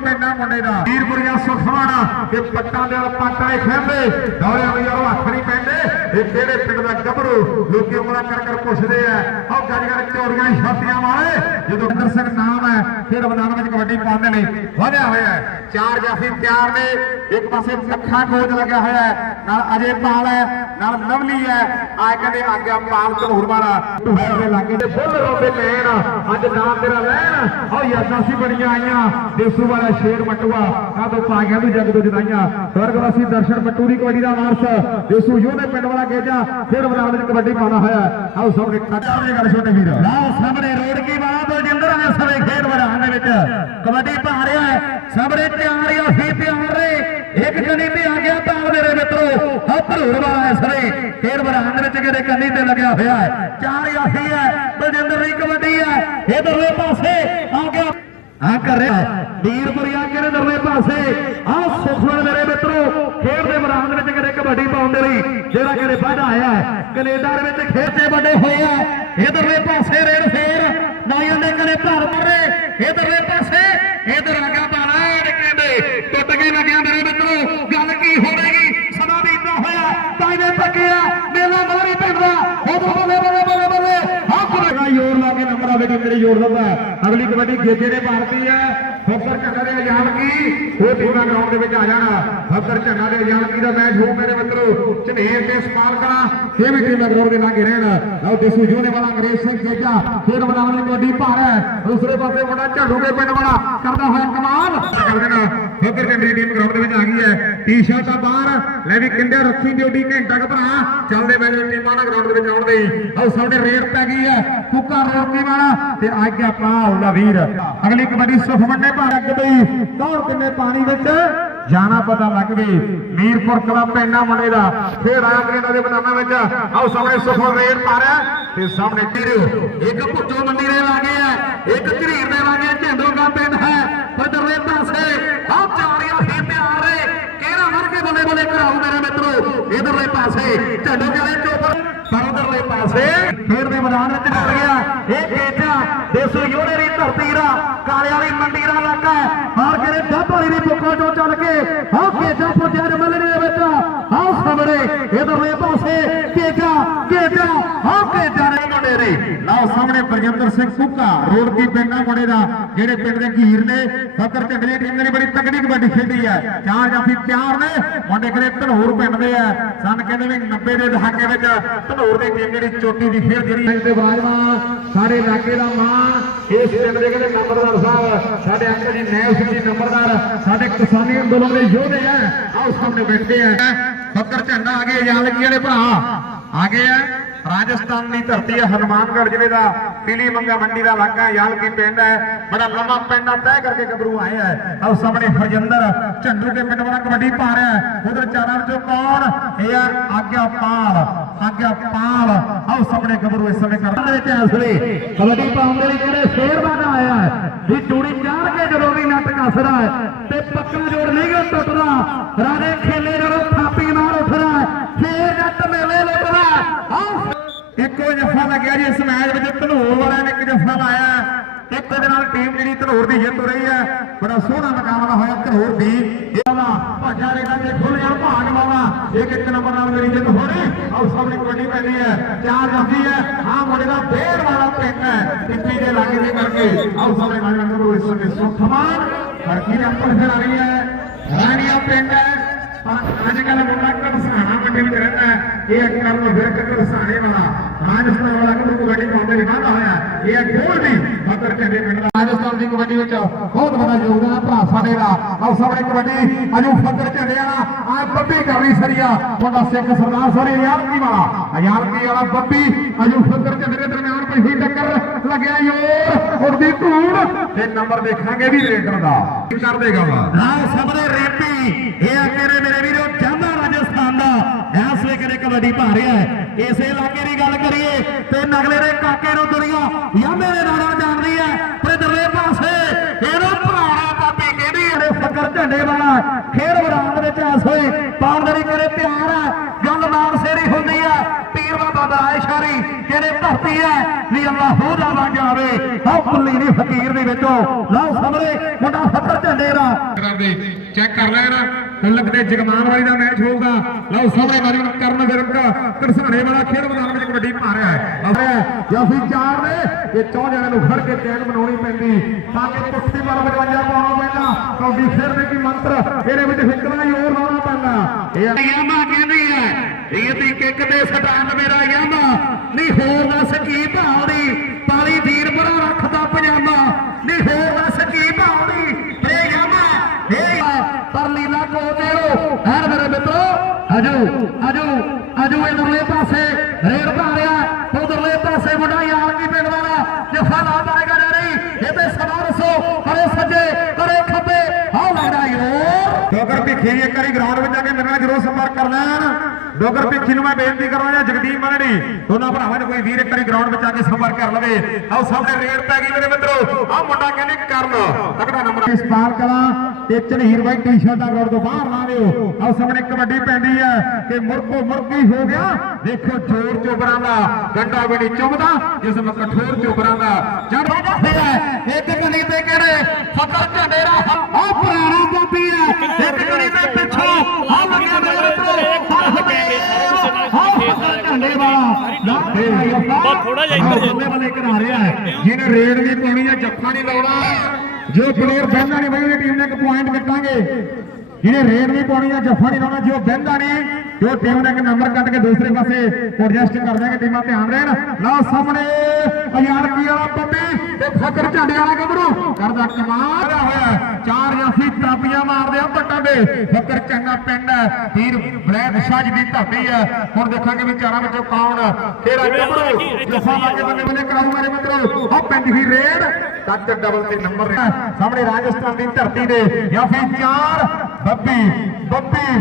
ਪਿੰਡਾਂ ਮੁੰਡੇ ਦਾ। ਵੀਰਪੁਰੀਆ ਸੁਖਵਾਣਾ ਤੇ ਪੱਟਾਂ ਦੇ ਪਾਟਾ ਇਹ ਖੇਂਦੇ ਦੌੜਿਆਂ ਨੂੰ ਯਾਰੋ ਹੱਥ ਨਹੀਂ ਪੈਂਦੇ। ਇਹ ਕਿਹੜੇ ਪਿੰਡ ਦਾ ਗੱਭਰੂ? ਲੋਕੀ ਉਂਗਲਾਂ ਕਰ ਕਰ ਪੁੱਛਦੇ ਆ। ਉਹ ਗੱਜ ਗੱਜ ਚੋਰੀਆਂ ਛਾਤੀਆਂ ਵਾਲੇ ਜਦੋਂ ਅੰਦਰ ਸਿੰਘ ਨਾਮ ਹੈ, ਫਿਰ ਮੈਦਾਨ ਵਿੱਚ ਕਬੱਡੀ ਪਾਉਂਦੇ ਨੇ। ਵਧਿਆ ਹੋਇਆ ਚਾਰ ਜਾਫੀ ਤਿਆਰ ਨੇ। ਇੱਕ ਪਾਸੇ ਲੱਖਾਂ ਖੋਜ ਲੱਗਿਆ ਹੋਇਆ ਹੈ, ਨਾਲ ਅਜੇ ਪਾਲ ਹੈ, ਨਾਲ ਨਵਲੀ ਹੈ। ਆ ਕਹਿੰਦੇ ਆ ਪਾਲ ਧਨੂਰ ਵਾਲਾ। ਦੇ ਲਾਗੇ ਤੇ ਫੁੱਲ ਰੋਂਦੇ ਲੈਣ। ਅੱਜ ਨਾਮ ਤੇਰਾ ਲੈਣ। ਉਹ ਯਾਦਾਂ ਸੀ ਬੜੀਆਂ ਆਈਆਂ। ਦੇਸੂ ਵਾਲਾ ਸ਼ੇਰ ਮਟੂਆ ਕਾਦੋਂ ਪਾ ਗਿਆ ਵੀ ਜਗ ਤੋਂ ਜਦਾਈਆਂ ਸਵਰਗਵਾਸੀ ਦਰਸ਼ਨ ਮਟੂ ਦੀ ਕਬੱਡੀ ਦਾ ਵਾਰਸ। ਦੇਸੂ ਯੋਧੇ ਪਿੰਡ ਵਾਲਾ ਗੇਜਾ, ਫਿਰ ਮੈਦਾਨ ਵਿੱਚ ਕਬੱਡੀ ਪਾਉਣਾ ਹੋਇਆ। ਹੈ। ਆਓ ਸਾਹਮਣੇ ਖੱਟਾ ਦੀ ਗੱਲ ਛੋਟੇ ਵੀਰ। ਲਓ, ਸਾਹਮਣੇ ਰੋੜਕੀ ਵਾਲਾ ਬਲਜਿੰਦਰ ਨੇ ਖੇਡ ਮੈਦਾਨ ਦੇ ਵਿੱਚ। ਕਬੱਡੀ ਪਾ ਰਿਹਾ ਹੈ, ਸਾਹਮਣੇ ਤਿਆਰ ਹੀ ਤਿਆਰ ਨੇ ਇੱਕ ਕੰਨੀ ਤੇ ਆ ਗਿਆ ਤਾਲ ਮੇਰੇ ਮਿੱਤਰੋ ਹਾ ਭਰੂੜ ਵਾਲਾ। ਮੈਦਾਨ ਵਿੱਚ ਕਿਹੜੇ ਕੰਨੀ ਤੇ ਲੱਗਿਆ ਹੋਇਆ ਹੈ? ਚਾਰ ਆਹੀ ਹੈ। ਬਲਜਿੰਦਰ ਦੀ ਕਬੱਡੀ ਹੈ। ਇਧਰਲੇ ਪਾਸੇ ਆ ਗਿਆ। ਆ ਕਰ ਰਿਹਾ। ਵੀਰਪੁਰੀਆ ਕਿਹੜੇ ਦਰਲੇ ਪਾਸੇ। ਆ ਸੁਖਮਨ ਮੇਰੇ ਮਿੱਤਰੋ, ਖੇਡ ਦੇ ਮੈਦਾਨ ਵਿੱਚ ਕਿਹੜੇ ਕਬੱਡੀ ਪਾਉਣ ਦੇ ਲਈ ਜਿਹੜਾ ਕਿਹੜੇ ਵਾਧਾ ਆਇਆ ਹੈ? ਕੈਨੇਡਾ ਦੇ ਵਿੱਚ ਖੇਤੇ ਵੱਡੇ ਹੋਏ ਆ ਇਧਰਲੇ ਪਾਸੇ ਰੇਡ ਫੇਰ। ਨਾਈਆਂ ਦੇ ਕਰੇ ਭਰ ਮਰੇ। ਇਧਰਲੇ ਪਾਸੇ। ਇਧਰ ਆ ਗਿਆ ਕੇ ਮੇਰੇ ਜ਼ੋਰ ਦਿੰਦਾ ਅਗਲੀ ਕਬੱਡੀ ਗੇਜੇ ਨੇ ਮਾਰਦੀ ਹੈ ਫੱਕਰ ਝੰਡਾ ਦੇ ਆਜ਼ਾਦ ਕੀ ਉਹ ਟੀਮਾਂ ਗਰਾਊਂਡ ਦੇ ਵਿੱਚ ਆ ਜਾਣਾ। ਫੱਕਰ ਝੰਡਾ ਦੇ ਆਜ਼ਾਦ ਕੀ ਦਾ ਮੈਚ ਹੋ ਮੇਰੇ ਮਿੱਤਰੋ। ਝਨੇਰ ਤੇ ਸਮਾਲ ਇਹ ਵੀ ਟੀਮਾਂ ਗਰਾਊਂਡ ਦੇ ਲਾਗੇ ਰਹਿਣ। ਲਓ, ਦੇਸੂ ਜੂਨੇ ਵਾਲਾ ਅੰਗਰੇਜ਼ ਸਿੰਘ ਗੇਜਾ ਖੇਡ ਬਣਾਉਣ ਦੀ ਕਬੱਡੀ ਭਾਰ ਹੈ। ਦੂਸਰੇ ਪਾਸੇ ਮੁੰਡਾ ਝਾੜੂਗੇ ਪਿੰਡ ਵਾਲਾ। ਕਰਦਾ ਹੋਇਆ ਕਮਾਲ। ਕਰ ਦੇਣਾ। ਫੱਕਰ ਝੰਡੇ ਟੀਮ ਗਰਾਊਂਡ ਦੇ ਵਿੱਚ ਆ ਗਈ ਹੈ। ਟੀ-ਸ਼ਰਟਾਂ ਬਾਹਰ। ਲੈ ਵੀ ਕਿੰਦੇ ਰੱਖੀ ਡਿਊਟੀ ਘੰਟਾ ਕੁ ਭਰਾ। ਚੱਲਦੇ ਮੈਚ ਟੀਮਾਂ ਨਾਲ ਗਰਾਊਂਡ ਦੇ ਵਿੱਚ ਆਉਣ ਦੇ। ਆਓ ਸਾਡੇ ਰੇਡ ਪੈ ਗਈ ਹੈ। ਕੁੱਕਾ ਰੋਕੀ ਵਾਲਾ। ਤੇ ਆਗਿਆ ਪਾਉਲਾ ਵੀਰ। ਅਗਲੀ ਕਬੱਡੀ ਸੁਖਮੰਨੇ ਭਾਰ ਅੱਗ ਪਈ। ਦੌੜ ਕਿੰਨੇ ਪਾਣੀ ਵਿੱਚ। ਜਾਣਾ ਪਤਾ ਲੱਗ ਗਈ। ਮੀਰਪੁਰ ਕਲੱਬ ਪੈਣਾ ਮੁੰਡੇ ਦਾ। ਫੇਰ ਆਇਆ ਕੈਨੇਡਾ ਦੇ ਮੈਦਾਨਾਂ ਵਿੱਚ। ਆਓ ਸਾਹਮਣੇ ਸੁਖਮਨ ਰੇਡ ਮਾਰਿਆ। ਤੇ ਸਾਹਮਣੇ ਟੀਰਿਓ ਇੱਕ ਭੁੱਟੋ ਮੰਡੀ ਆ ਗਏ ਹੈ। ਇੱਕ ਇਧਰਲੇ ਪਾਸੇ ਝੰਡੋਗਾ ਦੇ ਚੋਪਰ ਪਰ ਪਾਸੇ। ਖੇਡ ਦੇ ਮੈਦਾਨ ਵਿੱਚ ਡਰ ਗਿਆ। ਇਹ ਕੇਜਾ ਦੇਸੋ ਯੋੜੇ ਦੀ ਧਰਤੀ ਦਾ, ਕਾਲਿਆਂ ਦੀ ਮੰਡੀ ਦਾ ਇਲਾਕਾ ਹਰ ਹਾਰ ਡੱਬਾਲੀ ਦੀ ਪੁੱਕਾ ਚੋਂ ਚੱਲ ਕੇ ਆਹ ਕੇਜਾ ਪੁੱਜਿਆ ਰਮਲਣੇ ਦੇ ਵਿੱਚ। ਆਹ ਸਾਹਮਣੇ ਇਧਰਲੇ ਪਾਸੇ ਕੇਜਾ ਨੇ ਲਓ ਸਾਹਮਣੇ ਬਰਜਿੰਦਰ ਸਿੰਘ ਕੁੱਕਾ ਰੋੜਕੀ ਪਿੰਡਾ ਮੁੰਡੇ ਦਾ, ਜਿਹੜੇ ਪਿੰਡ ਦੇ ਘੀਰ ਨੇ ਫਕਰ ਝੰਡੇ ਦੀ ਟੀਮ ਨੇ ਬੜੀ ਤਕੜੀ ਕਬੱਡੀ ਖੇਡੀ ਹੈ। ਚਾਰ ਜਾਫੀ ਤਿਆਰ ਨੇ, ਮੁੰਡੇ ਕਰੇ ਧਨੌਰ ਪਿੰਡ ਦੇ ਆ। ਸਨ ਕਹਿੰਦੇ ਵੀ 90 ਦੇ ਦਹਾਕੇ ਵਿੱਚ ਧਨੌਰ ਦੀ ਟੀਮ ਜਿਹੜੀ ਚੋਟੀ ਦੀ ਖੇਡ ਜਿਹੜੀ ਤੇ ਬਾਜਵਾ ਸਾਰੇ ਇਲਾਕੇ ਦਾ ਮਾਣ, ਇਸ ਪਿੰਡ ਦੇ ਕਹਿੰਦੇ ਨੰਬਰਦਾਰ ਸਾਹਿਬ, ਸਾਡੇ ਅੰਕਲ ਜੀ ਨੈਬ ਸਿੰਘ ਜੀ ਨੰਬਰਦਾਰ, ਸਾਡੇ ਕਿਸਾਨੀ ਅੰਦੋਲਨ ਦੇ ਯੋਧੇ ਆ। ਆਓ ਸਾਹਮਣੇ ਬੈਠੇ ਆ। ਫਕਰ ਝੰਡਾ ਆ ਗਏ ਯਾਲਕੀ ਵਾਲੇ ਭਰਾ। ਆ ਗਏ ਆ। ਰਾਜਸਥਾਨ ਦੀ ਧਰਤੀ ਹੈ ਹਨੂਮਾਨਗੜ੍ਹ ਜ਼ਿਲ੍ਹੇ ਦਾ ਪੀਲੀ ਮੰਗਾ ਮੰਡੀ ਦਾ ਇਲਾਕਾ ਹੈ, ਯਾਲਕੀ ਪਿੰਡ ਹੈ। ਬੜਾ ਲੰਮਾ ਪਿੰਡ ਤੈਅ ਕਰਕੇ ਗੱਭਰੂ ਆਏ ਹੈ ਆਓ ਸਾਹਮਣੇ ਹਰਜਿੰਦਰ ਝੰਡੂ ਦੇ ਪਿੰਡ ਵਾਲਾ ਕਬੱਡੀ ਪਾ ਰਿਹਾ ਹੈ। ਉਧਰ ਚਾਰਾਂ ਵਿੱਚੋਂ ਕੌਣ? ਇਹ ਆਗਿਆ ਪਾਲ ਆਗਿਆ ਪਾਲ ਆਓ ਸਾਹਮਣੇ ਗੱਭਰੂ ਇਸ ਸਮੇਂ ਕਰਦਾ ਦੇ ਵਿੱਚ ਇਸ ਵੇਲੇ ਕਬੱਡੀ ਪਾਉਣ ਦੇ ਲਈ ਕਿਹੜੇ ਸ਼ੇਰ ਵਾਦਾ ਆਇਆ ਹੈ। ਵੀ ਚੂੜੀ ਚਾੜ ਕੇ ਜਦੋਂ ਵੀ ਨੱਟ ਕੱਸਦਾ ਤੇ ਪੱਕਾ ਜੋੜ ਨਹੀਂ ਟੁੱਟਦਾ। ਰਾਜੇ ਖੇਲੇ ਜਦੋਂ ਥਾਪੀ ਨਾਲ ਉੱਠਦਾ ਹੈ ਫੇਰ ਜੱਟ ਮੇਲੇ ਲੁੱਟਦਾ ਹੈ। ਆਹ ਇੱਕੋ ਜੱਫਾ ਲੱਗਿਆ ਜੀ, ਇਸ ਮੈਚ ਵਿੱਚ ਧਨੌਰ ਵਾਲਿਆਂ ਨੇ ਇੱਕ ਜੱਫਾ ਲਾਇਆ। ਇੱਕ ਦੇ ਨਾਲ ਟੀਮ ਜਿਹੜੀ ਧਨੌਰ ਦੀ ਜਿੱਤ ਰਹੀ ਹੈ ਬੜਾ ਸੋਹਣਾ ਮੁਕਾਬਲਾ ਹੋਇਆ ਧਨੌਰ ਦੀ। ਇਹਦਾ ਭਾਜਾ ਰੇਖਾ ਤੇ ਖੁੱਲਿਆ ਭਾਗ ਲਾਵਾ ਇੱਕ ਇੱਕ ਨੰਬਰ ਨਾਲ ਮੇਰੀ ਜਿੱਤ ਹੋਣੀ ਆਓ ਸਾਹਮਣੇ ਕਬੱਡੀ ਪੈਂਦੀ ਹੈ। ਚਾਰ ਜਾਂਦੀ ਹੈ। ਆਹ ਮੁੰਡੇ ਦਾ ਫੇਰ ਵਾਲਾ ਪਿੰਡ ਹੈ। ਟਿੱਪੀ ਦੇ ਲਾਗੇ ਦੇ ਕਰਕੇ। ਆਓ ਸਾਹਮਣੇ ਨਾਲ ਨੰਬਰ ਇਸ ਸਮੇਂ ਸੁਖਮਾਨ ਹਰਕੀ ਨੇ ਉੱਪਰ ਫਿਰ ਆ ਰਹੀ ਹੈ। ਰਾਣੀਆ ਪਿੰਡ ਹੈ। ਪਰ ਅੱਜ ਕੱਲ ਮੁੰਡਾ ਕੜਸਾਣਾ ਮੰਡੀ ਵਿੱਚ ਰਹਿੰਦਾ ਇਹ ਇੱਕ ਕਰਨ ਫਿਰ ਕੜਸਾਣੇ ਵਾਲਾ। ਰਾਜਸਥਾਨ ਵਾਲਾ ਨੂੰ ਕਬੱਡੀ ਪਾਉਂਦੇ ਨਹੀਂ ਵਾਧਾ ਹੋਇਆ ਇਹ ਗੋਲ ਦੀ ਮਗਰ ਝੰਡੇ ਪਿੰਡ ਦਾ। ਰਾਜਸਥਾਨ ਦੀ ਕਬੱਡੀ ਵਿੱਚ ਬਹੁਤ ਵੱਡਾ ਯੋਗਦਾਨ ਹੈ ਭਰਾ ਸਾਡੇ ਦਾ। ਆਓ ਸਾਹਮਣੇ ਕਬੱਡੀ ਅਜੂ ਫਕਰ ਝੰਡੇ ਵਾਲਾ ਆ ਬੱਬੀ ਕਰ ਰਹੀ ਸਰੀਆ। ਤੁਹਾਡਾ ਸਿੱਖ ਸਰਦਾਰ ਸਾਰੇ ਯਾਰਕੀ ਵਾਲਾ। ਯਾਰਕੀ ਵਾਲਾ ਬੱਬੀ ਅਜੂ ਫਕਰ ਝੰਡੇ ਦੇ ਦਰਮਿਆਨ ਪਈ ਟੱਕਰ ਲੱਗਿਆ ਯੋਰ ਉੜਦੀ ਧੂੜ। ਤੇ ਨੰਬਰ ਦੇਖਾਂਗੇ ਵੀ ਰੇਡਰ ਦਾ। ਕੀ ਕਰ ਦੇਗਾ ਵਾ? ਆਹ ਸਾਹਮਣੇ ਰੇਪੀ। ਇਹ ਆ ਮੇਰੇ ਮੇਰੇ ਵੀਰੋ ਚਾਹਦਾ ਇਸ ਵੇ ਕਬੱਡੀ ਪਾ ਰਿਹਾ ਹੈ? ਇਸੇ ਇਲਾਕੇ ਦੀ ਗੱਲ ਕਰੀਏ ਤੇ ਨਗਲੇ ਦੇ ਕਾਕੇ ਨੂੰ ਦੁਨੀਆ ਜਾਂ ਮੇਰੇ ਨਾਲੋਂ ਜਾਣਦੀ ਹੈ ਪਰ ਦਰਲੇ ਪਾਸੇ ਇਹਨੂੰ ਭਰਾਣਾ ਪਾਪੀ ਕਹਿੰਦੀ ਹੈ? ਫਕਰ ਝੰਡੇ ਵਾਲਾ ਖੇਡ ਮੈਦਾਨ ਵਿੱਚ ਐਸ ਹੋਏ ਪਾਉਂਦਰੀ ਕਰੇ ਪਿਆਰ ਹੈ? ਗੱਲ ਨਾਲ ਸੇਰੀ ਹੁੰਦੀ ਹੈ। ਪੀਰ ਬਾਬਾ ਦਾ ਇਸ਼ਾਰੀ ਜਿਹੜੇ ਧਰਤੀ ਹੈ, ਵੀ ਅੱਲਾ ਹੋ ਜਾਵਾ ਜਾਵੇ। ਆਹ ਕੁੱਲੀ ਨਹੀਂ, ਫਕੀਰ ਦੇ ਵਿੱਚੋਂ। ਲਓ ਸਾਹਮਣੇ, ਮੁੰਡਾ ਫਕਰ ਝੰਡੇ ਦਾ। ਚੈੱਕ ਕਰ ਲੈਣ। ਮੁਲਕ ਦੇ ਜਗਮਾਨ ਵਾਲੀ ਦਾ ਮੈਚ ਹੋਊਗਾ। ਲਓ, ਸਾਹਮਣੇ ਮਾਰੀ ਕਰਨ ਵਿਰੁੱਧ ਕਰਸਾਣੇ ਵਾਲਾ ਖੇਡ ਮੈਦਾਨ ਵਿੱਚ ਕਬੱਡੀ ਪਾ ਰਿਹਾ ਹੈ ਆਪਣੇ ਜਾਫੀ ਚਾਰ ਨੇ ਇਹ ਚੌ ਜਣਿਆਂ ਨੂੰ ਫੜ ਕੇ ਟੈਨ ਬਣਾਉਣੀ ਪੈਂਦੀ। ਤਾਂ ਕਿ ਪੁੱਠੀ ਮਾਰ 55 ਪਾਉਣਾ ਪੈਂਦਾ। ਕੌਡੀ ਫਿਰ ਕੀ ਮੰਤਰ? ਇਹਦੇ ਵਿੱਚ ਹਿੱਕਣਾ ਹੀ ਹੋਰ ਲਾਉਣਾ ਪੈਂਦਾ। ਇਹ ਯਾਮਾ ਕਹਿੰਦੀ ਹੈ। ਇਹ ਤੇ ਕਿੱਕ ਤੇ ਸਟਾਂਡ ਮੇਰਾ ਯਾਮਾ। ਨਹੀਂ, ਹੋਰ ਦੱਸ ਕੀ ਭਾਉਣੀ ਪਾਲੀ ਵੀਰ ਬੜਾ ਰੱਖਦਾ ਪਜਾਮਾ ਨਹੀਂ ਹੋਰ ਦੱਸ ਕੀ ਭਾਉਣੀ ਇਹ ਜਾਮਾ ਇਹ ਪਰ ਲੀਲਾ ਕੋ ਦੇੜੋ ਹਰ ਮੇਰੇ ਮਿੱਤਰੋ ਆਜੋ ਆਜੋ ਆਜੋ ਇਧਰਲੇ ਪਾਸੇ ਰੇਡ ਭਾਰਿਆ ਉਧਰਲੇ ਪਾਸੇ ਮੁੰਡਾ ਯਾਰ ਕੀ ਪਿੰਡ ਵਾਲਾ ਜਫਾ ਲਾ ਪਾਏਗਾ ਜਾ ਰਹੀ ਇਹ ਤੇ ਸਵਾ ਰਸੋ ਕਰੇ ਸੱਜੇ ਕਰੇ ਖੱਬੇ ਆਹ ਲੱਗਦਾ ਯੋਰ ਡੋਗਰ ਭਿੱਖੀ ਵੀ ਇੱਕ ਵਾਰੀ ਗਰਾਊਂਡ ਵਿੱਚ ਆ ਕੇ ਮੇਰੇ ਨਾਲ ਜਰੂਰ ਸੰਪਰਕ ਕਰ ਲੈਣ ਡੋਗਰ ਭਿੱਖੀ ਨੂੰ ਮੈਂ ਬੇਨਤੀ ਕਰਾਂ ਜਾਂ ਜਗਦੀਪ ਮਲੜੀ ਦੋਨਾਂ ਭਰਾਵਾਂ ਨੇ ਕੋਈ ਵੀਰ ਇੱਕ ਵਾਰੀ ਗਰਾਊਂਡ ਵਿੱਚ ਆ ਕੇ ਸੰਪਰਕ ਕਰ ਲਵੇ। ਆਓ, ਸਾਹਮਣੇ ਰੇਡ ਪੈ ਗਈ ਮੇਰੇ ਮਿੱਤਰੋ। ਆਹ ਮੁੰਡਾ ਕਹਿੰਦੇ ਕਰਨ। ਤਕੜਾ ਨੰਬਰ। ਇਸਪਾਲ ਕਲਾ ਤੇ ਝਨੀਰ ਬਾਈ ਟੀ-ਸ਼ਰਟਾਂ ਗਰਾਊਂਡ ਤੋਂ ਬਾਹਰ ਨਾ ਦਿਓ। ਆਓ, ਸਾਹਮਣੇ ਕਬੱਡੀ ਪੈਂਦੀ ਹੈ ਕਿ ਮੁਰਕੋ ਮੁਰਕੀ ਹੋ ਗਿਆ। ਦੇਖੋ ਜੋਰ ਚੋਬਰਾਂ ਦਾ ਗੰਡਾ ਵੀ ਨਹੀਂ ਚੁੰਮਦਾ, ਜਿਸ ਕਠੋਰ ਚੋਬਰਾਂ ਦਾ ਜੜ ਇੱਕ ਗਲੀ ਤੇ ਕਿਹੜੇ? ਫਕਰ ਝੰਡੇ ਆ ਪੁਰਾਣਾ ਬਾਬੀ ਹੈ ਇੱਕ ਗਲੀ ਦੇ ਪਿੱਛੋਂ ਆ ਲੱਗਿਆ ਮੇਰੇ ਤੋਂ ਆ ਫਕਰ ਝੰਡੇ ਵਾਲਾ ਥੋੜਾ ਜਿਹਾ ਇੱਧਰ ਜਾ। ਬੱਲੇ ਕਰਾ ਰਿਹਾ ਹੈ ਜਿਹਨੇ ਰੇਡ ਨਹੀਂ ਪਾਉਣੀ ਜਾਂ ਜੱਫਾ ਨਹੀਂ ਲਾਉਣਾ ਜੋ ਪਲੇਅਰ ਬਹਿੰਦਾ ਨਹੀਂ ਬਈ ਉਹਦੀ ਟੀਮ ਨੇ ਇੱਕ ਪੁਆਇੰਟ ਕੱਟਾਂਗੇ ਜਿਹਨੇ ਰੇਡ ਨਹੀਂ ਪਾਉਣੀ ਜਾਂ ਜੱਫਾ ਨਹੀਂ ਲਾਉਣਾ ਜੋ ਬਹਿੰਦਾ ਨਹੀਂ ਜੋ ਟੀਮ ਨੇ ਇੱਕ ਨੰਬਰ ਕੱਟ ਕੇ ਦੂਸਰੇ ਪਾਸੇ ਐਡਜਸਟ ਕਰ ਦੇਣਗੇ ਟੀਮਾਂ ਧਿਆਨ ਦੇਣ ਲਓ ਸਾਹਮਣੇ ਹਜ਼ਾਰ ਕੀ ਵਾਲਾ ਬੰਬੀ ਤੇ ਫਕਰ ਝਾੜੇ ਵਾਲਾ ਗੱਭਰੂ। ਕਰਦਾ ਕਮਾਲ। ਹੋਇਆ ਚਾਰ ਜਾਫੀ ਤਾਪੀਆਂ ਮਾਰਦੇ ਆ ਪੱਟਾਂ ਦੇ ਫਕਰ ਚੰਗਾ ਪਿੰਡ ਹੈ। ਵੀਰ ਬਲੈਕ ਸ਼ਾਜ ਦੀ ਧਰਤੀ ਹੈ। ਹੁਣ ਦੇਖਾਂਗੇ ਵੀ ਚਾਰਾਂ ਵਿੱਚੋਂ ਕੌਣ ਤੇਰਾ ਗੱਭਰੂ। ਜਫਾ ਲਾ ਕੇ ਬੰਦੇ ਬੰਦੇ ਕਰਾਉ ਮੇਰੇ ਮਿੱਤਰੋ। ਆ ਪਿੰਡ ਦੀ ਰੇਡ। ਕੱਟ ਡਬਲ ਤੇ ਨੰਬਰ ਸਾਹਮਣੇ ਰਾਜਸਥਾਨ ਦੀ ਧਰਤੀ ਦੇ ਜਾਫੀ ਚਾਰ ਬੱਬੀ ਬੱਬੀ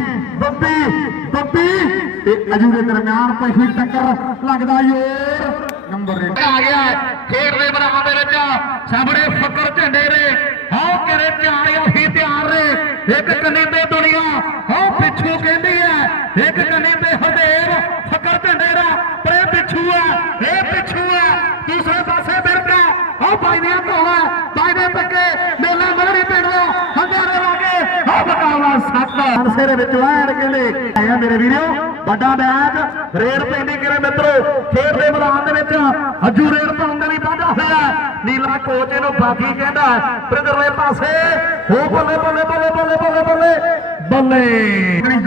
ਤੇ ਅਜੂ ਦੇ ਦਰਮਿਆਨ ਪਈ ਟੱਕਰ ਲੱਗਦਾ ਯੋਰ ਨੰਬਰ ਰੇਟ ਆ ਗਿਆ। ਖੇਡ ਦੇ ਬਰਾਬਰ ਦੇ ਵਿੱਚ ਸਾਹਮਣੇ ਫੱਕਰ ਝੰਡੇ ਨੇ। ਹਾਉ ਕਰੇ ਤਿਆਰੀਆਂ ਹੀ ਤਿਆਰ ਨੇ। ਇੱਕ ਕੰਨੇ ਤੇ ਦੁਨੀਆ, ਹਾਉ ਪਿੱਛੂ ਕਹਿੰਦੀ ਹੈ ਇੱਕ ਕੰਨੇ ਤੇ ਹਰਦੇਵ, ਫੱਕਰ ਝੰਡੇ ਦਾ ਪਰ ਇਹ ਪਿੱਛੂ ਆ, ਇਹ ਪਿੱਛੂ ਆ। ਦੂਸਰੇ ਪਾਸੇ ਬਿਰਕਾ, ਹਾਉ ਬਾਈ ਦੀਆਂ ਧੋਲਾ ਬਾਈ ਦੇ ਪੱਕੇ ਮੇਲਾ ਮਗਰੀ ਪਿੰਡੋਂ ਹੰਦਿਆਰੇ ਲਾਗੇ ਹਾਉ ਬਕਾਵਾ ਹੰਸੇ ਦੇ ਵਿੱਚ ਐਡ ਕਹਿੰਦੇ ਆਇਆ ਮੇਰੇ ਵੀਰੋ ਵੱਡਾ ਮੈਚ ਰੇਡ ਪੈਂਦੀ ਕਿਰੇ ਮਿੱਤਰੋ ਖੇਡ ਦੇ ਮੈਦਾਨ ਦੇ ਵਿੱਚ ਅੱਜੂ ਰੇਡ ਪਾਉਣ ਦੇ ਲਈ ਵਾਧਾ ਹੋਇਆ। ਨੀਲਾ ਕੋਚ ਇਹਨੂੰ ਬਾਗੀ ਕਹਿੰਦਾ ਪ੍ਰਿੰਦਰਲੇ ਪਾਸੇ ਹੋ ਬੱਲੇ ਬੱਲੇ ਬੱਲੇ ਬੱਲੇ ਬੱਲੇ ਬੱਲੇ ਬੱਲੇ। ਜਿਹੜੀ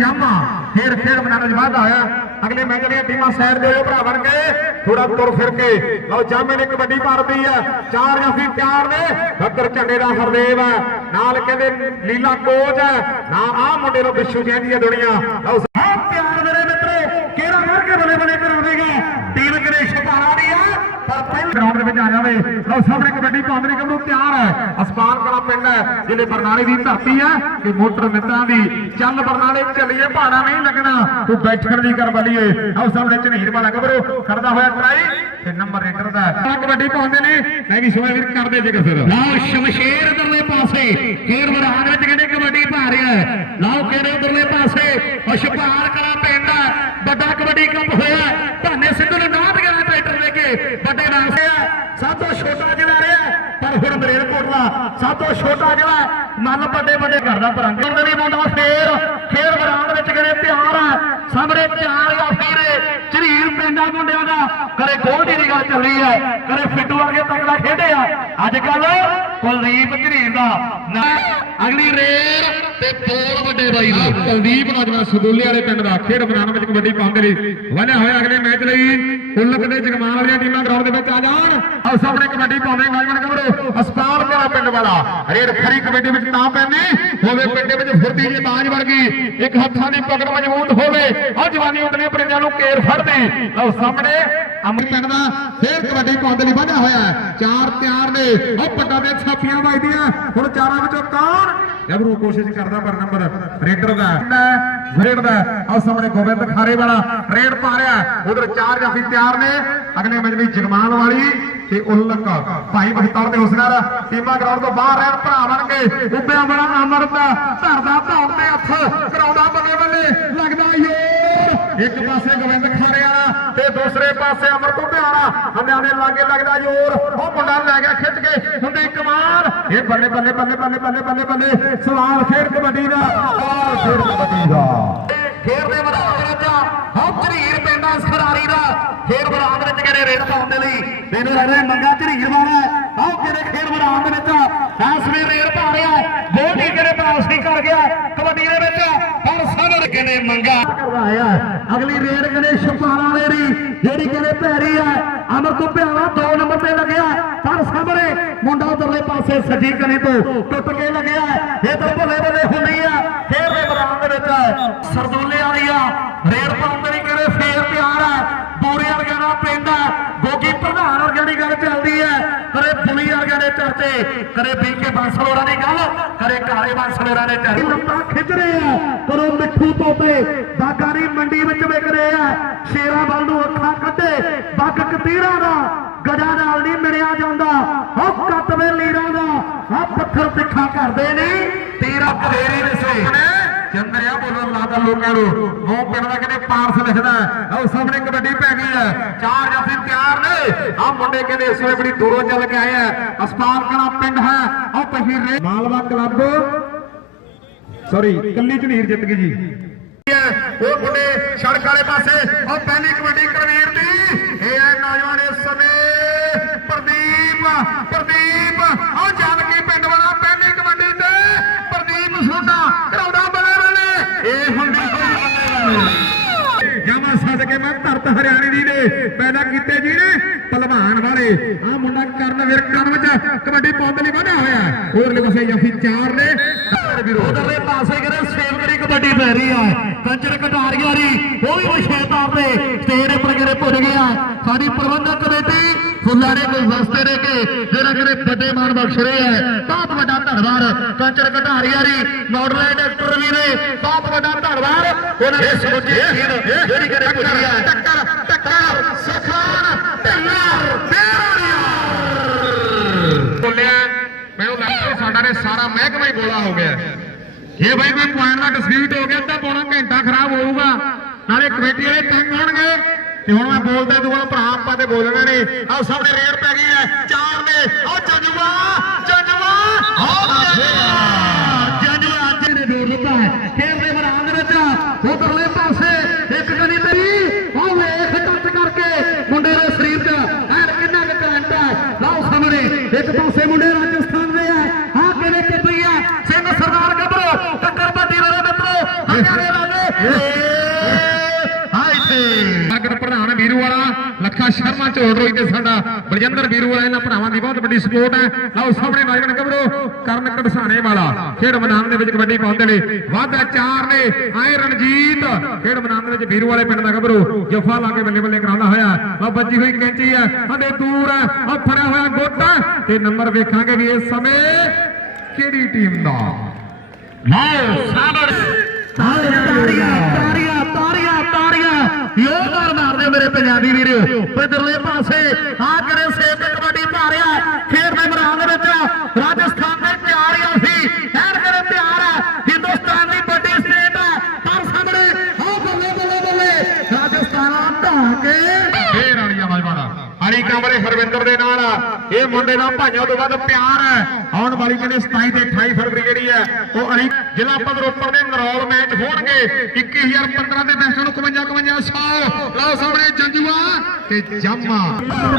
ਜਾਮਾ ਖੇਡ ਮੈਦਾਨ ਵਿੱਚ ਵਾਧਾ ਹੋਇਆ। ਅਗਲੇ ਮੈਚ ਦੀਆਂ ਟੀਮਾਂ ਸਾਈਡ ਦੇ ਹੋ ਭਰਾ ਬਣ ਗਏ ਥੋੜਾ ਤੁਰ ਫਿਰ ਕੇ। ਲਓ, ਜਾਮੇ ਨੇ ਕਬੱਡੀ ਮਾਰਦੀ ਆ। ਚਾਰ ਜਾਫੀ ਤਿਆਰ ਨੇ। ਬੱਕਰ ਝੰਡੇ ਦਾ ਹਰਦੇਵ ਹੈ ਨਾਲ ਕਹਿੰਦੇ ਲੀਲਾ ਕੋਚ ਹੈ ਨਾ ਆਹ ਮੁੰਡੇ ਨੂੰ ਬਿੱਛੂ ਕਹਿੰਦੀ ਹੈ ਦੁਨੀਆ। ਲਓ ਹਾਂ ਪਿਆਰ ਮੇਰੇ ਮਿੱਤਰੋ ਕਿਹੜਾ ਕਰਕੇ ਬੱਲੇ ਬੱਲੇ ਕਰਾਵੇਗਾ ਟੀਮ ਕਿਨੇ ਛਪਾਣਾ ਦੀ ਆ ਪਰ ਪਹਿਲਾਂ ਜਾਵੇ। ਲਓ, ਸਾਹਮਣੇ ਕਬੱਡੀ ਪਾਉਂਦੇ ਕਬਰੂ ਤਿਆਰ ਹੈ। ਅਸਮਾਨ ਕਲਾ ਪਿੰਡ ਹੈ ਜਿਹਨੇ ਬਰਨਾਲੇ ਦੀ ਧਰਤੀ ਹੈ, ਕਿ ਮੋਟਰ ਮਿੱਤਰਾਂ ਦੀ ਚੱਲ ਬਰਨਾਲੇ ਚੱਲੀਏ ਭਾੜਾ ਨਹੀਂ ਲੱਗਣਾ। ਤੂੰ ਬੈਠਣ ਦੀ ਕਰ ਬਲੀਏ। ਆਓ ਸਾਹਮਣੇ ਝਨੀਰ ਵਾਲਾ ਕਬਰੂ ਕਰਦਾ ਹੋਇਆ ਟਰਾਈ ਤੇ ਨੰਬਰ ਰੇਡਰ ਦਾ ਕਬੱਡੀ ਪਾਉਂਦੇ ਨੇ। ਮੈਂ ਵੀ ਸੋਏ ਵੀਰ ਕਰਦੇ ਜੇ ਫਿਰ। ਦਾ ਲਾਓ, ਸ਼ਮਸ਼ੇਰ ਇਧਰਲੇ ਪਾਸੇ। ਖੇਡ ਮੈਦਾਨ ਵਿੱਚ ਕਹਿੰਦੇ ਕਬੱਡੀ ਪਾ ਰਿਹਾ ਹੈ। ਲਾਓ ਕਹਿੰਦੇ ਇਧਰਲੇ ਪਾਸੇ? ਅਸ਼ਪਾਲ ਕਲਾ ਪਿੰਡ ਵੱਡਾ ਕਬੱਡੀ ਕੱਪ ਹੋਇਆ ਭਾਨੇ ਸਿੱਧੂ ਨੇ ਨਾਮ ਗਿਆ ਟਰੈਕਟਰ ਦੇ ਕੇ ਵੱਡੇ ਨਾਮ ਸੇ ਸਭ ਤੋਂ ਛੋਟਾ ਜਿਹੜਾ ਰਿਹਾ ਪਰ ਹੁਣ ਮਰੇਲ ਕੋਟਲਾ ਸਭ ਤੋਂ ਛੋਟਾ ਜਿਹੜਾ ਮਨ ਵੱਡੇ ਵੱਡੇ ਘਰ ਦਾ ਹੁਣ ਨਹੀਂ ਮੁੰਡਾ ਫੇਰ ਖੇਡ ਮੈਦਾਨ ਵਿੱਚ ਕਹਿੰਦੇ ਤਿਆਰ ਹੈ। ਸਾਹਮਣੇ ਚਾਰ ਗਾਫੀਰੇ ਝਰੀਰ ਪਿੰਡਾਂ ਮੁੰਡਿਆਂ ਦਾ। ਕਰੇ ਗੋਲਡੀ ਦੀ ਗੱਲ ਚੱਲ ਰਹੀ ਹੈ ਕਰੇ ਫਿੱਟੂ ਵਰਗੇ ਤਗੜਾ ਖੇਡਿਆ ਅੱਜ ਕੱਲ ਕੁਲਦੀਪ ਝਰੀਰ ਦਾ ਅਗਲੀ ਰੇਰ ਤੇ ਬੋਲ ਵੱਡੇ ਬਾਈ ਦਾ। ਕੁਲਦੀਪ ਨੌਜਵਾਨ ਸਦੂਲੇ ਵਾਲੇ ਪਿੰਡ ਦਾ ਖੇਡ ਮੈਦਾਨ ਵਿੱਚ ਕਬੱਡੀ ਪਾਉਂਦੇ ਲਈ ਬਣਿਆ ਹੋਇਆ। ਅਗਲੇ ਮੈਚ ਲਈ ਕੁੱਲਕ ਦੇ ਜਗਮਾਲ ਵਾਲੀਆਂ ਟੀਮਾਂ ਗਰਾਊਂਡ ਦੇ ਵਿੱਚ ਆ ਜਾਣ। ਆਓ ਸਾਹਮਣੇ ਕਬੱਡੀ ਪਾਉਂਦੇ ਨੌਜਵਾਨ ਕਬਰੋ ਅਸਪਾਲ ਮੇਰਾ ਪਿੰਡ ਵਾਲਾ। ਰੇਡ ਖਰੀ ਕਬੱਡੀ ਵਿੱਚ ਤਾਂ ਪੈਂਦੀ। ਹੋਵੇ ਪਿੰਡ ਦੇ ਵਿੱਚ ਫੁਰਤੀ ਜੇ ਬਾਜ ਵਰਗੀ। ਇੱਕ ਹੱਥਾਂ ਦੀ ਪਕੜ ਮਜ਼ਬੂਤ ਹੋਵੇ। ਆ ਜਵਾਨੀ ਉਤਨੇ ਪਰਿੰਦਿਆਂ ਨੂੰ ਕੇਰ ਫੜਦੀ। ਲਓ ਸਾਹਮਣੇ ਅਮਰ ਪਿੰਡ ਦਾ ਫੇਰ ਕਬੱਡੀ ਪਾਉਂਦੇ ਲਈ ਵਧਿਆ ਹੋਇਆ। ਚਾਰ ਤਿਆਰ ਨੇ। ਉਹ ਪੱਟਾਂ ਦੇ ਛਾਪੀਆਂ ਵੱਜਦੀਆਂ। ਹੁਣ ਚਾਰਾਂ ਵਿੱਚੋਂ ਕੌਣ? ਜਬਰੂ ਕੋਸ਼ਿਸ਼ ਕਰਦਾ ਪਰ ਨੰਬਰ ਰੇਡਰ ਦਾ ਗ੍ਰੇਡ ਦਾ ਆਹ ਸਾਹਮਣੇ ਗੋਬਿੰਦ ਖਾਰੇ ਵਾਲਾ ਰੇਡ ਪਾ ਰਿਹਾ ਉਧਰ ਚਾਰ ਜਾਫੀ ਤਿਆਰ ਨੇ। ਅਗਲੇ ਮੈਚ ਵਿੱਚ ਜਗਮਾਲ ਵਾਲੀ ਤੇ ਉਲਕ ਭਾਈ ਬਖਤੌਰ ਦੇ ਹੁਸਨਾਰ ਟੀਮਾਂ ਗਰਾਊਂਡ ਤੋਂ ਬਾਹਰ ਰਹਿਣ ਭਰਾ ਬਣ ਕੇ ਉੱਪਿਆ ਬੜਾ ਅਮਰਤ ਧਰਦਾ ਧੌਣ ਤੇ ਹੱਥ। ਕਰਾਉਂਦਾ ਬੱਲੇ ਬੱਲੇ ਲੱਗਦਾ ਯੋਰ ਇੱਕ ਪਾਸੇ ਗੋਬਿੰਦ ਖਾਰੇ ਵਾਲਾ ਤੇ ਦੂਸਰੇ ਪਾਸੇ ਅਮਰ ਕੁੱਬਿਆਣਾ ਹੰਡਿਆਂ ਲਾਗੇ ਲੱਗਦਾ ਜੋਰ। ਉਹ ਮੁੰਡਾ ਲੈ ਗਿਆ ਖਿੱਚ ਕੇ। ਹੁੰਦੀ ਕਮਾਲ। ਇਹ ਬੱਲੇ ਬੱਲੇ ਬੱਲੇ ਬੱਲੇ ਬੱਲੇ ਬੱਲੇ ਬੱਲੇ ਸਵਾਲ ਖੇਡ ਕਬੱਡੀ ਦਾ। ਸਵਾਲ ਖੇਡ ਕਬੱਡੀ ਦਾ। ਖੇਡ ਦੇ ਮੈਦਾਨ ਦੇ ਵਿੱਚ ਹਉ ਝਰੀਰ ਪਿੰਡ ਆ ਦਾ ਖੇਡ ਮੈਦਾਨ ਵਿੱਚ ਕਿਹੜੇ ਰੇਡ ਪਾਉਣ ਦੇ ਲਈ? ਮੈਨੂੰ ਲੱਗਦਾ ਮੰਗਾ ਝਰੀਰ ਵਾਲਾ ਹਉ ਕਿਹੜੇ ਖੇਡ ਮੈਦਾਨ ਦੇ ਵਿੱਚ ਇਸ ਵੇ ਰੇਡ ਪਾ ਰਿਹਾ ਹੈ। ਬਹੁਤ ਹੀ ਕਿਹੜੇ ਪਾਸ ਨਹੀਂ ਕਰ ਗਿਆ ਕਬੱਡੀ ਦੇ ਵਿੱਚ ਪਰ ਸਦਰ ਕਿਹਨੇ ਮੰਗਾ ਅਗਲੀ ਰੇਡ ਕਿਹੜੇ ਛਪਾਣਾ ਵਾਲੇ ਦੀ, ਜਿਹੜੀ ਕਿਹੜੇ ਪੈਰੀ ਹੈ ਅਮਰ ਤੋਂ ਪਿਆਰਾ 2 ਨੰਬਰ ਤੇ ਲੱਗਿਆ। ਪਰ ਸਾਹਮਣੇ ਮੁੰਡਾ ਉਧਰਲੇ ਪਾਸੇ ਸੱਜੀ ਕਨੀ ਤੋਂ ਟੁੱਟ ਕੇ ਲੱਗਿਆ। ਇਹ ਤਾਂ ਭੁੱਲੇ ਭੁੱਲੇ ਹੁੰਦੀ ਆ। ਖੇਡ ਦੇ ਮੈਦਾਨ ਦੇ ਵਿੱਚ ਸਰਦੂਲੇ ਵਾਲੀ ਆ। ਰੇਡ ਪਾਉਣ ਦੇ ਲਈ ਕਿਹੜੇ ਫੇਰ ਤਿਆਰ ਹੈ ਬੋਰੇ ਵਰਗਾ ਦਾ ਪਿੰਡ ਹੈ ਗੋਗੀ ਪ੍ਰਧਾਨ ਵਰਗਾ ਦੀ ਗੱਲ ਚੱਲਦੀ ਹੈ ਕਰੇ ਪੁਲੀ ਵਰਗਾ ਦੇ ਚਰਚੇ ਕਰੇ ਬੀਕੇ ਬਾਂਸਲੋਰਾ ਦੀ ਗੱਲ ਕਰੇ ਕਾਰੇ ਬਾਂਸਲੋਰਾ ਦੇ ਚਰਚੇ ਲੱਤਾਂ ਖਿੱਚ ਰਹੇ ਆ ਕਰੋ ਮਿੱਠੂ ਤੋਤੇ, ਬਾਗਾਰੀ ਮੰਡੀ ਵਿੱਚ ਵਿਕ ਰਹੇ ਆ। ਸ਼ੇਰਾਂ ਵੱਲ ਨੂੰ ਅੱਖਾਂ ਕੱਢੇ ਬੱਗ ਕਤੀਰਾ ਦਾ, ਗਜਾ ਨਾਲ ਨਹੀਂ ਮਿਲਿਆ ਜਾਂਦਾ। ਹੋ ਕੱਤਵੇ ਲੀਰਾਂ ਦਾ ਆ ਪੱਥਰ ਤਿੱਖਾ ਕਰਦੇ ਨੇ, ਤੇਰਾ ਕਲੇਰੀ ਦਿਸੇ ਚੰਦਰਿਆ ਬੋਲਣ ਲੱਗਦਾ ਲੋਕਾਂ ਨੂੰ। ਉਹ ਪਿੰਡ ਦਾ ਕਹਿੰਦੇ ਪਾਰਸ ਲਿਖਦਾ ਉਹ ਸਾਹਮਣੇ ਕਬੱਡੀ ਪੈ ਗਈ ਹੈ। ਚਾਰ ਜਾਫੀ ਤਿਆਰ ਨੇ। ਆ ਮੁੰਡੇ ਕਹਿੰਦੇ ਇਸ ਵੇਲੇ ਬੜੀ ਦੂਰੋਂ ਚੱਲ ਕੇ ਆਏ ਆ। ਅਸਪਾਲ ਕਲਾ ਪਿੰਡ ਹੈ? ਉਹ ਪਹੀਰੇ ਮਾਲਵਾ ਕਲੱਬ। ਸੌਰੀ ਕੱਲੀ ਝਨੀਰ ਜਿੱਤ ਗਈ ਜੀ। ਉਹ ਮੁੰਡੇ ਸੜਕ ਵਾਲੇ ਪਾਸੇ। ਉਹ ਪਹਿਲੀ ਕਬੱਡੀ ਕਰਵੀਰ ਦੀ ਇਹ ਹੈ ਨੌਜਵਾਨ ਇਸ ਸਮੇਂ ਪ੍ਰਦੀਪ ਪ੍ਰਦੀਪ ਉਹ ਜਾਨਕੀ ਪਿੰਡ ਵਾਲਾ ਪਹਿਲੀ ਕਬੱਡੀ ਤੇ ਪ੍ਰਦੀਪ ਸੋਡਾ ਕਰਾਉਂਦਾ ਬੱਲੇ ਬੱਲੇ ਇਹ ਹੁੰਦੀ ਹੋਈ ਬੱਲੇ ਬੱਲੇ ਜਾਵਾ ਸੱਜ ਕੇ ਮੈਂ ਧਰਤ ਨੇ ਪੈਦਾ ਕੀਤੇ ਜੀ ਨੇ ਪਹਿਲਵਾਨ ਵਾਲੇ। ਆ ਮੁੰਡਾ ਕਰਨ ਵਿਰਕਾਂ ਵਿੱਚ ਕਬੱਡੀ ਪਾਉਣ ਦੇ ਲਈ ਵਧਿਆ ਹੋਇਆ ਹੋਰ ਲਿਖੇ ਜਫੀ ਚਾਰ ਨੇ। ਉਧਰਲੇ ਪਾਸੇ ਕਰੇ ਸੇਵ ਕਰੀ ਕਬੱਡੀ ਪੈ ਰਹੀ ਆ। ਕੰਚਰ ਕਟਾਰੀਆਂ ਦੀ ਉਹ ਵੀ ਵਿਸ਼ੇ ਤੌਰ ਤੇ ਸਟੇਜ ਉੱਪਰ ਕਿਰੇ ਪੁੱਜ ਗਿਆ। ਸਾਡੀ ਪ੍ਰਬੰਧਕ ਕਮੇਟੀ ਫੁੱਲਾਂ ਨੇ ਕੋਈ ਵਸਤੇ ਦੇ ਕੇ ਜਿਹੜਾ ਕਿਰੇ ਵੱਡੇ ਮਾਨ ਬਖਸ਼ ਰਹੇ ਹੈ ਬਹੁਤ ਵੱਡਾ ਧੰਨਵਾਦ ਕੰਚਰ ਕਟਾਰੀਆਂ ਦੀ ਮਾਡਲ ਡਾਕਟਰ ਵੀ ਨੇ। ਬਹੁਤ ਵੱਡਾ ਧੰਨਵਾਦ। ਉਹਨਾਂ ਦੇ ਸਮੁੱਚੀ ਜਿਹੜੀ ਕਿਰੇ ਪੁੱਜੀ ਹੈ ਟੱਕਰ ਟੱਕਰ ਸਖਾਨ ਢਿੱਲਾ ਬੋਲਿਆ ਮੈਨੂੰ ਲੱਗਦਾ ਸਾਡਾ ਨੇ ਸਾਰਾ ਮਹਿਕਮਾ ਹੀ ਗੋਲਾ ਹੋ ਗਿਆ। ਇਹ ਬਾਈ ਕੋਈ ਪੁਆਇੰਟ ਦਾ ਡਿਸਪਿਊਟ ਹੋ ਗਿਆ ਤਾਂ ਪੌਣਾ ਘੰਟਾ ਖਰਾਬ ਹੋਊਗਾ। ਨਾਲੇ ਕਮੇਟੀ ਵਾਲੇ ਤੰਗ ਹੋਣਗੇ। ਤੇ ਹੁਣ ਮੈਂ ਬੋਲਦਾ ਦੂਆ ਭਰਾ ਆਪਾਂ ਤੇ ਬੋਲਣਾ ਨੇ ਆਹ ਸਾਹਮਣੇ ਰੇਡ ਪੈ ਗਈ ਹੈ। ਚਾਰ ਨੇ ਉਹ ਜੰਜੂਆ ਜੰਜੂਆ ਹੋ ਜੰਜੂ ਅੱਜ ਨੇ ਦੂਰ ਦਿੱਤਾ ਹੈ ਖੇਡ ਦੇ ਮੈਦਾਨ ਦੇ ਵਿੱਚ ਉਧਰਲੇ ਪਾਸੇ ਇੱਕ ਗਣੀ ਤੇਰੀ ਉਹ ਵੇਖ ਟੱਚ ਕਰਕੇ ਮੁੰਡੇ ਦੇ ਸਰੀਰ 'ਚ ਐਨ ਕਿੰਨਾ ਕੁ ਕਰੰਟ ਹੈ ਲਓ ਸਾਹਮਣੇ ਇੱਕ ਪਾਸੇ ਮੁੰਡੇ ਰਾਜਸਥਾਨ ਦੇ ਆ ਆ ਕਿਵੇਂ ਕਿੱਪੀ ਆ ਸਿੰਘ ਸਰਦਾਰ ਗੱਭਰੂ ਟੱਕਰ ਵੱਡੀ ਵਾਲੇ ਮਿੱਤਰੋ ਹਰਿਆਣੇ ਵਾਲੇ ਹਾਈ ਤੇ ਮਾਰਕੀਟ ਪ੍ਰਧਾਨ ਵੀਰੂ ਵਾਲਾ ਲੱਖਾ ਸ਼ਰਮਾ ਝੋੜ ਸਾਡਾ ਬਲਜਿੰਦਰ ਵੀਰੂ ਵਾਲਾ ਇਹਨਾਂ ਭਰਾਵਾਂ ਦੀ ਬਹੁਤ ਵੱਡੀ ਸਪੋਰਟ ਹੈ। ਲਓ ਸਾਹਮਣੇ ਨੌਜਵਾਨ ਗੱਭਰੂ ਕਰਨ ਕਢਸਾਣੇ ਵਾਲਾ। ਖੇਡ ਮੈਦਾਨ ਦੇ ਵਿੱਚ ਕਬੱਡੀ ਪਾਉਂਦੇ ਨੇ। ਵਾਧਾ ਚਾਰ ਨੇ। ਆਏ ਰਣਜੀਤ। ਖੇਡ ਮੈਦਾਨ ਦੇ ਵਿੱਚ ਵੀਰੂ ਵਾਲੇ ਪਿੰਡ ਦਾ ਗੱਭਰੂ ਜਫਾ ਲਾ ਕੇ ਬੱਲੇ ਬੱਲੇ ਕਰਾਉਂਦਾ ਹੋਇਆ ਆ ਵੱਜੀ ਹੋਈ ਕੈਂਚੀ ਹੈ। ਹੰਦੇ ਦੂਰ ਹੈ। ਆ ਫੜਿਆ ਹੋਇਆ ਗੋਟਾ। ਤੇ ਨੰਬਰ ਵੇਖਾਂਗੇ ਵੀ ਇਸ ਸਮੇਂ ਕਿਹੜੀ ਟੀਮ ਦਾ। ਲਓ ਸਾਹਮਣੇ। ਤਾੜੀਆਂ ਤਾੜੀਆਂ ਤਾੜੀਆਂ। ਤਾੜੀਆਂ ਯੋਗਦਾਰ ਮਾਰਦੇ ਮੇਰੇ ਪੰਜਾਬੀ ਵੀਰੋ। ਇਧਰਲੇ ਪਾਸੇ। ਆ ਕਰੇ ਸੇਬ ਤੇ ਕਬੱਡੀ ਪਾ ਖੇਡ ਦੇ ਮੈਦਾਨ ਦੇ ਵਿੱਚ ਰਾਜਸਥਾਨ ਦੇ ਤਿਆਰ ਆ ਸੀ ਐਨ ਕਰੇ ਤਿਆਰ ਹੈ ਹਿੰਦੁਸਤਾਨ ਦੀ ਵੱਡੀ ਸਟੇਟ ਹੈ ਪਰ ਸਾਹਮਣੇ ਹੋ ਬੱਲੇ ਬੱਲੇ ਬੱਲੇ ਰਾਜਸਥਾਨ ਆ ਢਾਹ ਕੇ ਫੇਰ ਆਣੀਆਂ ਮਜਵਾੜਾ ਅਲੀ ਕਮਰੇ ਹਰਵਿੰਦਰ ਦੇ ਨਾਲ। ਇਹ ਮੁੰਡੇ ਦਾ ਭਾਈਆਂ ਤੋਂ ਵੱਧ ਪਿਆਰ ਹੈ। ਆਉਣ ਵਾਲੀ ਕਹਿੰਦੇ 27 ਤੇ 28 ਫਰਵਰੀ ਜਿਹੜੀ ਹੈ, ਉਹ ਅਲੀ ਜ਼ਿਲ੍ਹਾ ਪੱਧਰ ਉੱਪਰ ਦੇ ਨਰੌਲ ਮੈਚ ਹੋਣਗੇ। 21015 ਦੇ ਬੈਸਟਾਂ ਨੂੰ 55 55 100 ਲਓ ਸਾਹਮਣੇ ਜੰਜੂਆ ਤੇ ਜਾਮਾ।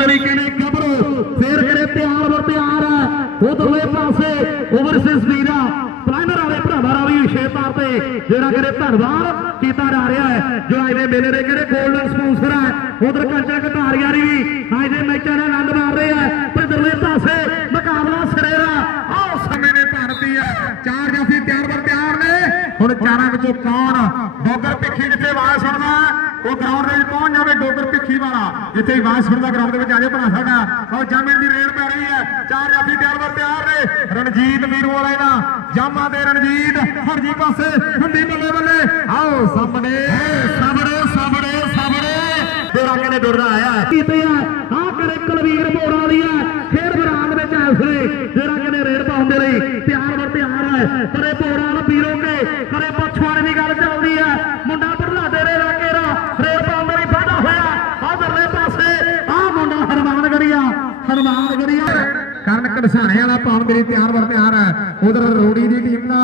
ਤਰੀਕੇ ਨੇ ਗੱਭਰੂ ਫੇਰ ਕਰੇ ਤਿਆਰ ਵਰ ਤਿਆਰ ਹੈ? ਉਧਰਲੇ ਪਾਸੇ ਓਵਰਸੀਜ਼ ਵੀਰਾ। ਪ੍ਰਾਈਮਰ ਵਾਲੇ ਭਰਾਵਾਂ ਦਾ ਵੀ ਵਿਸ਼ੇ ਤੌਰ ਤੇ ਜਿਹੜਾ ਕਰੇ ਧੰਨਵਾਦ ਕੀਤਾ ਜਾ ਰਿਹਾ ਹੈ, ਜੋ ਅੱਜ ਦੇ ਮੇਲੇ ਦੇ ਕਿਹੜੇ 골ਡਨ ਸਪਾਂਸਰ ਹੈ ਉਧਰ ਕੰਚਾ ਘਟਾਰੀਆਂ ਵੀ ਅੱਜ ਦੇ ਮੈਚਾਂ ਦਾ ਆਨੰਦ ਮਾਰ ਰਹੇ ਹੈ ਇਧਰਲੇ ਪਾਸੇ ਮੁਕਾਬਲਾ ਸਿਰੇ ਦਾ ਆਓ ਸਮੇਂ ਨੇ ਭਾਰਤੀ ਹੈ ਚਾਰ ਜਾਫੀ ਤਿਆਰ ਬਰ ਤਿਆਰ ਨੇ, ਹੁਣ ਚਾਰਾਂ ਵਿੱਚੋਂ ਕੌਣ ਡੋਗਰ ਭਿੱਖੀ ਜਿੱਥੇ ਆਵਾਜ਼ ਸੁਣਦਾ ਉਹ ਗਰਾਊਂਡ ਦੇ ਵਿੱਚ ਪਹੁੰਚ ਜਾਵੇ ਡੋਗਰ ਭਿੱਖੀ ਵਾਲਾ। ਜਿੱਥੇ ਆਵਾਜ਼ ਸੁਣਦਾ ਗਰਾਊਂਡ ਦੇ ਵਿੱਚ ਆ ਜਾਏ ਭਰਾ ਸਾਡਾ। ਉਹ ਜਾਮੇ ਦੀ ਰੇਡ ਪੈ ਰਹੀ ਹੈ। ਚਾਰ ਜਾਫੀ ਤਿਆਰ ਬਰ ਤਿਆਰ ਨੇ। ਰਣਜੀਤ ਵੀਰੂ ਵਾਲਾ ਇਹਨਾਂ। ਜਾਮਾ ਦੇ ਰਣਜੀਤ। ਹਰਜੀ ਪਾਸੇ ਹੁੰਦੀ ਬੱਲੇ ਬੱਲੇ ਆਓ, ਸਾਹਮਣੇ। ਸਾਹਮਣੇ ਸਾਹਮਣੇ ਸਾਹਮਣੇ। ਤੇਰਾ ਕਿਨੇ ਦੁਰਦਾ ਆਇਆ? ਹੈ ਕੀਤੇ ਆ। ਆ ਕਰੇ ਕੁਲਵੀਰ ਮੋੜ ਵਾਲੀ ਆ। ਖੇਡ ਮੈਦਾਨ ਵਿੱਚ ਐਸਰੇ ਜਿਹੜਾ ਕਿਨੇ ਰੇਡ ਪਾਉਣ ਲਈ ਤਿਆਰ ਵਰ ਤਿਆਰ ਹੈ। ਕਰੇ ਪੋੜਾ ਨੂੰ ਪੀਰੋ ਕੇ। ਕਰੇ ਉਧਰ ਰੋੜੀ ਦੀ ਟੀਮ ਦਾ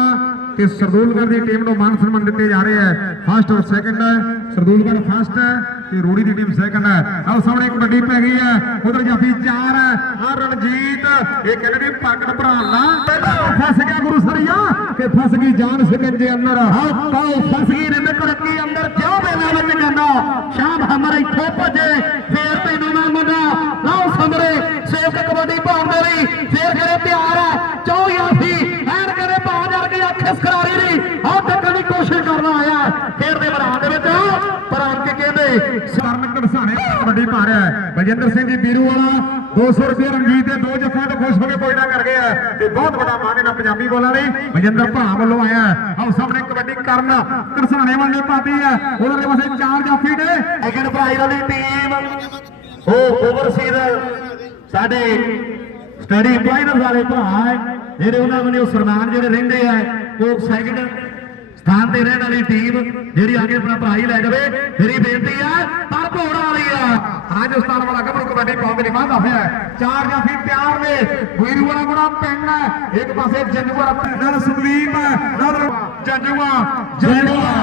ਤੇ ਸਰਦੂਲਗੜ੍ਹ ਦੀ ਟੀਮ ਨੂੰ ਮਾਨ ਸਨਮਾਨ ਦਿੱਤੇ ਜਾ ਰਹੇ ਹੈ। ਫਸਟ ਔਰ ਸੈਕੰਡ ਹੈ ਸਰਦੂਲਗੜ੍ਹ ਫਸਟ ਹੈ ਤੇ ਰੋੜੀ ਦੀ ਟੀਮ ਸੈਕੰਡ ਹੈ। ਆਹ ਸਾਹਮਣੇ ਇੱਕ ਵੱਡੀ ਪੈ ਗਈ ਹੈ। ਉਧਰ ਜਾਫੀ ਚਾਰ ਹੈ ਆ ਰਣਜੀਤ ਇਹ ਕਹਿੰਦੇ ਵੀ ਪਕੜ ਭਰਾਣਾ ਪਹਿਲਾਂ ਫਸ ਗਿਆ ਗੁਰੂ ਸਰੀਆ ਕਿ ਫਸ ਗਈ ਜਾਨ ਸਿਕੰਜੇ ਅੰਦਰ। ਆਹ ਕਾਉ ਫਸ ਗਈ ਨੇ ਮਿੱਤਰਕੀ ਅੰਦਰ। ਕਿਉਂ ਬੇਲਾ ਵਿੱਚ ਜਾਂਦਾ? ਸ਼ਾਮ ਹਮਰ ਇੱਥੋਂ ਭੱਜੇ, ਫੇਰ ਤੈਨੂੰ ਨਾ ਮੰਨਾ ਲਾਓ ਸਮਰੇ ਸੇਵਕ ਕਬੱਡੀ ਪਾਉਂਦੇ ਲਈ। ਫੇਰ ਖੜੇ ਪਿਆਰ ਹੈ ਚੌਹੀਆਂ ਸੀ। ਐਨ ਕਰੇ ਬਾਹ ਜੜ ਅੱਖ ਖਰਾਰੀ ਨਹੀਂ ਆਹ ਟੱਕਣ ਦੀ ਕੋਸ਼ਿਸ਼ ਕਰਦਾ ਆਇਆ ਫੇਰ ਦੇ ਮੈਦਾਨ ਦੇ ਵਿੱਚ। ਪਰ ਅੰਕ ਕਹਿੰਦੇ ਸਰਨ ਕੜਸਾਣੇ ਕਬੱਡੀ ਪਾ ਰਿਹਾ ਸਿੰਘ ਜੀ ਬੀਰੂ ਵਾਲਾ 200 ਰੁਪਏ ਰਣਜੀਤ ਦੇ ਦੋ ਜੱਫਿਆਂ ਤੋਂ ਖੁਸ਼ ਹੋ ਕੇ ਪੋਇਟਾ ਕਰ ਗਏ ਤੇ ਬਹੁਤ ਵੱਡਾ ਮਾਨ ਇਹਨਾਂ ਪੰਜਾਬੀ ਬੋਲਾਂ ਲਈ। ਬਜਿੰਦਰ ਭਾ ਵੱਲੋਂ ਆਇਆ ਹੈ। ਆਓ ਸਾਹਮਣੇ ਕਬੱਡੀ ਕਰਨ ਕੜਸਾਣੇ ਵਾਲੇ ਪਾਤੀ ਆ ਉਧਰਲੇ ਪਾਸੇ ਚਾਰ ਜਾਫੀ ਨੇ। ਸੈਕੰਡ ਪ੍ਰਾਈਜ਼ ਵਾਲੀ ਟੀਮ ਉਹ ਓਵਰਸੀਜ਼ ਸਾਡੇ ਸਟੱਡੀ ਪਲਾਈਨਰ ਵਾਲੇ ਭਰਾ ਹੈ। ਜਿਹੜੇ ਉਹਨਾਂ ਨੂੰ ਸਰਮਾਨ ਜਿਹੜੇ ਰਹਿੰਦੇ ਆ, ਉਹ ਸੈਕਿੰਡ ਸਥਾਨ ਤੇ ਰਹਿਣ ਵਾਲੀ ਟੀਮ ਜਿਹੜੀ ਅੱਗੇ ਆਪਣਾ ਪ੍ਰਾਈਜ਼ ਲੈ ਜਾਵੇ। ਮੇਰੀ ਬੇਨਤੀ ਆ, ਪਰ ਭੋੜ ਵਾਲੀ ਆ। ਰਾਜਸਥਾਨ ਵਾਲਾ ਗੱਭਰੂ ਕਬੱਡੀ ਪਾਉਣ ਦੇ ਹੋਇਆ ਚਾਰ ਜਾਫੀ ਤਿਆਰ ਨੇ। ਵੀਰੂ ਵਾਲਾ ਗੁਣਾ ਪਿੰਡ ਹੈ। ਇੱਕ ਪਾਸੇ ਜੰਜੂਆ ਨਾਲ ਸੁਖਵੀਪ ਨਾਲ ਜੰਜੂਆ ਜੰਡੂਆ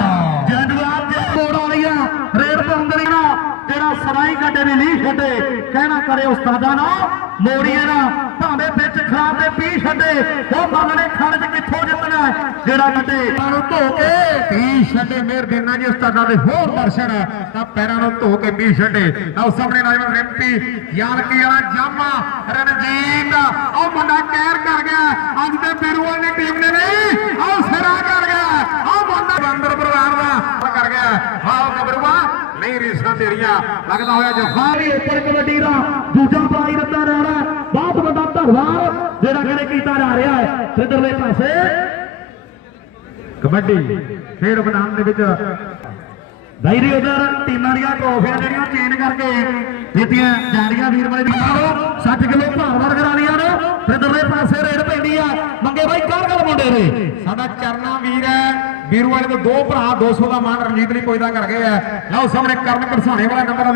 ਜੰਡੂਆ ਤੇ ਭੋੜ ਵਾਲੀ ਆ। ਰੇਡ ਪਾਉਂਦੇ ਨਾ, ਜਿਹੜਾ ਸਰਾਈ ਕੱਢੇ ਵੀ ਲੀਹ ਛੱਡੇ ਕਹਿਣਾ ਕਰੇ ਉਸਤਾਦਾਂ ਨਾਲ ਮੋੜੀਏ ਨਾ। ਭਾਵੇਂ ਵਿੱਚ ਖਰਾਬ ਤੇ ਪੀ ਛੱਡੇ। ਉਹ ਮੰਗਣੇ ਖੜ ਕਿੱਥੋਂ ਜਿੱਤਣਾ ਜਿਹੜਾ ਕੱਢੇ ਪੈਰਾਂ ਨੂੰ ਧੋ ਕੇ ਟੀ ਛੱਡੇ। ਮੇਰ ਦੇਣਾ ਜੀ ਉਸਤਾਦਾਂ ਦੇ ਹੋਰ ਦਰਸ਼ਨ ਤਾਂ ਪੈਰਾਂ ਨੂੰ ਧੋ ਕੇ ਮੀਂਹ ਛੱਡੇ। ਆਓ ਸਾਹਮਣੇ ਨਾਜਮਨ ਰਿੰਪੀ, ਯਾਨਕੀ ਵਾਲਾ ਜਾਮਾ, ਰਣਜੀਤ। ਉਹ ਮੁੰਡਾ ਕੈਰ ਕਰ ਗਿਆ। ਅੱਜ ਤੇ ਬੀਰੂਵਾਲ ਦੀ ਟੀਮ ਨੇ ਨਹੀਂ। ਆਓ ਸਿਰਾ ਕਰ ਗਿਆ। ਆਹ ਮੁੰਡਾ ਬੰਦਰ ਪਰਿਵਾਰ ਦਾ ਕਰ ਗਿਆ। ਆਓ ਨਹੀਂ ਰੀਸਾਂ ਤੇਰੀਆਂ। ਲੱਗਦਾ ਹੋਇਆ ਜਫਾ। ਵੀ ਉੱਪਰ ਕਬੱਡੀ ਦਾ ਦੂਜਾ ਪ੍ਰਾਈਜ਼ ਦਿੱਤਾ ਜਾ ਰਿਹਾ ਹੈ। ਬਹੁਤ ਵੱਡਾ ਧੰਨਵਾਦ। ਜਿਹੜਾ ਕਹਿੰਦੇ ਕੀਤਾ ਜਾ ਰਿਹਾ ਹੈ। ਸਿੱਧਰਲੇ ਪਾਸੇ। ਕਬੱਡੀ ਖੇਡ ਮੈਦਾਨ ਦੇ ਵਿੱਚ ਧෛਰੀ ਉਧਰ ਟੀਮਾਂ ਦੀਆਂ ਟਰੋਫੀਆਂ ਜਿਹੜੀਆਂ ਚੇਂਜ ਕਰਕੇ ਦਿੱਤੀਆਂ ਜਾਂਦੀਆਂ ਵੀਰ ਵਾਲੇ ਦੀਆਂ 60 ਕਿਲੋ ਭਾਰ ਵਰਗ ਵਾਲੀਆਂ ਨੇ। ਸਿੱਧਰਲੇ ਪਾਸੇ ਰੇਡ ਪੈਂਦੀ ਆ। ਮੰਗੇ ਬਾਈ ਕਰ ਗੱਲ ਮੁੰਡੇ ਨੇ? ਸਾਡਾ ਚਰਨਾ ਵੀਰ ਹੈ। ਵੀਰੂ ਵਾਲੇ ਦੇ ਦੋ ਭਰਾ 200 ਦਾ ਮਾਨ ਰਣਜੀਤ ਲਈ ਕੋਇਦਾ ਕਰ ਗਏ ਆ। ਲਓ ਸਾਹਮਣੇ ਕਰਨ ਕਰਸਾਣੇ ਵਾਲਾ ਨੰਬਰ ਆ